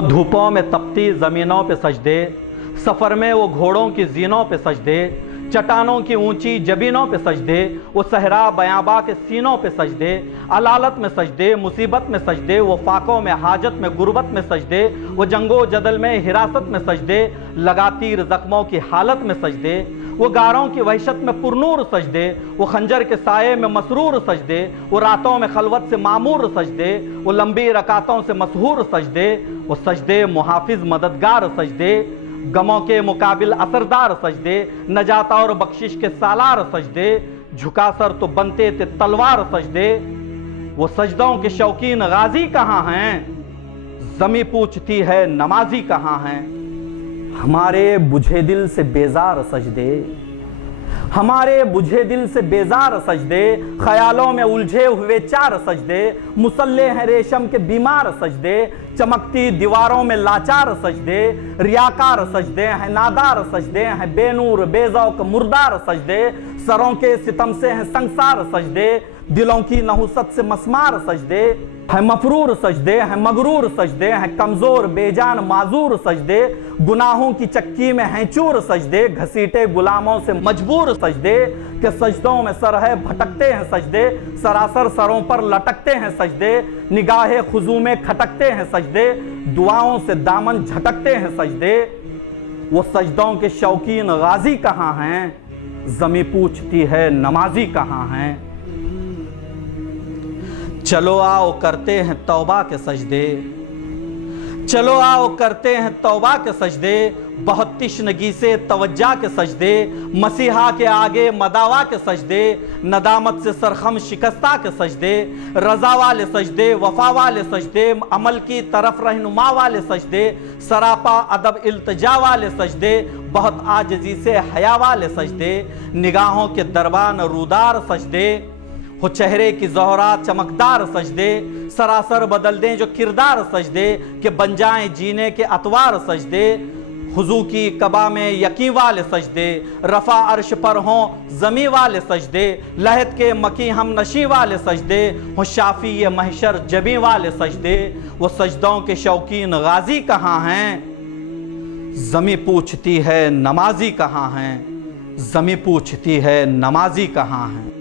वो धूपों में तपती ज़मीनों पे सजदे, सफ़र में वो घोड़ों की जीनों पे सजदे, चट्टानों की ऊंची जबीनों पे सजदे, वो सहरा बयाबा के सीनों पे सजदे, अलालत में सजदे, मुसीबत में सजदे, वो फाकों में हाजत में गुर्बत में सजदे, वो जंगो जदल में हिरासत में सजदे, लगातीर ज़ख्मों की हालत में सजदे, वो गारों की वहशत में पुरनूर सजदे, वो खंजर के साये में मसरूर सजदे, वो रातों में खलवत से मामूर सजदे, वो लंबी रकातों से मशहूर सजदे, वो सजदे मुहाफिज मददगार सजदे, गमों के मुकाबिल असरदार सजदे, नजात और बख्शिश के सालार सजदे, झुका सर तो बनते थे तलवार सजदे। वो सजदों के शौकीन गाजी कहाँ हैं? ज़मी पूछती है नमाजी कहाँ हैं? हमारे बुझे दिल से बेजार सजदे, हमारे बुझे दिल से बेजार सजदे, ख्यालों में उलझे हुए चार सजदे, मुसल्ले हैं रेशम के बीमार सजदे, चमकती दीवारों में लाचार सजदे, रियाकार सजदे हैं, नादार सजदे हैं, बेनूर बेज़ौक़ मुर्दार सजदे, सरों के सितम से हैं संसार सजदे, दिलों की नहुसत से मस्मार सजदे, है मफरूर सजदे, है मगरूर सजदे, है कमजोर बेजान माजूर सजदे, गुनाहों की चक्की में हैं चूर सजदे, घसीटे गुलामों से मजबूर सजदे, के सजदों में सर है भटकते हैं सजदे, सरासर सरों पर लटकते हैं सजदे, निगाहे खुजू में खटकते हैं सजदे, दुआओं से दामन झटकते हैं सजदे। वो सजदों के शौकीन गाजी कहाँ हैं? ज़मी पूछती है नमाजी कहाँ हैं? चलो आओ करते हैं तौबा के सजदे, चलो आओ करते हैं तौबा के सजदे, बहुत तिश्नगी से तवज्जा के सजदे, मसीहा के आगे मदावा के सजदे, नदामत से सरखम शिकस्ता के सजदे, रज़ा वाले सजदे, वफा वाले सजदे, अमल की तरफ रहनुमा वाले सजदे, सरापा अदब इल्तिजा वाले सजदे, बहुत आजिज़ी से हया वाले सजदे, निगाहों के दरबान रूदार सजदे, हो चेहरे की ज़ोहरा चमकदार सजदे, सरासर बदल दें जो किरदार सजदे, कि बन जाएं जीने के अतवार सजदे, हुजू की कबा में यकीन वाले सजदे, रफ़ा अर्श पर हों ज़मी वाले सजदे, लहद के मकी हम नशी वाले सजदे, हो शाफी ये महशर जबी वाले सजदे। वो सजदों के शौकीन गाजी कहाँ हैं? ज़मी पूछती है नमाजी कहाँ हैं? ज़मी पूछती है नमाजी कहाँ हैं?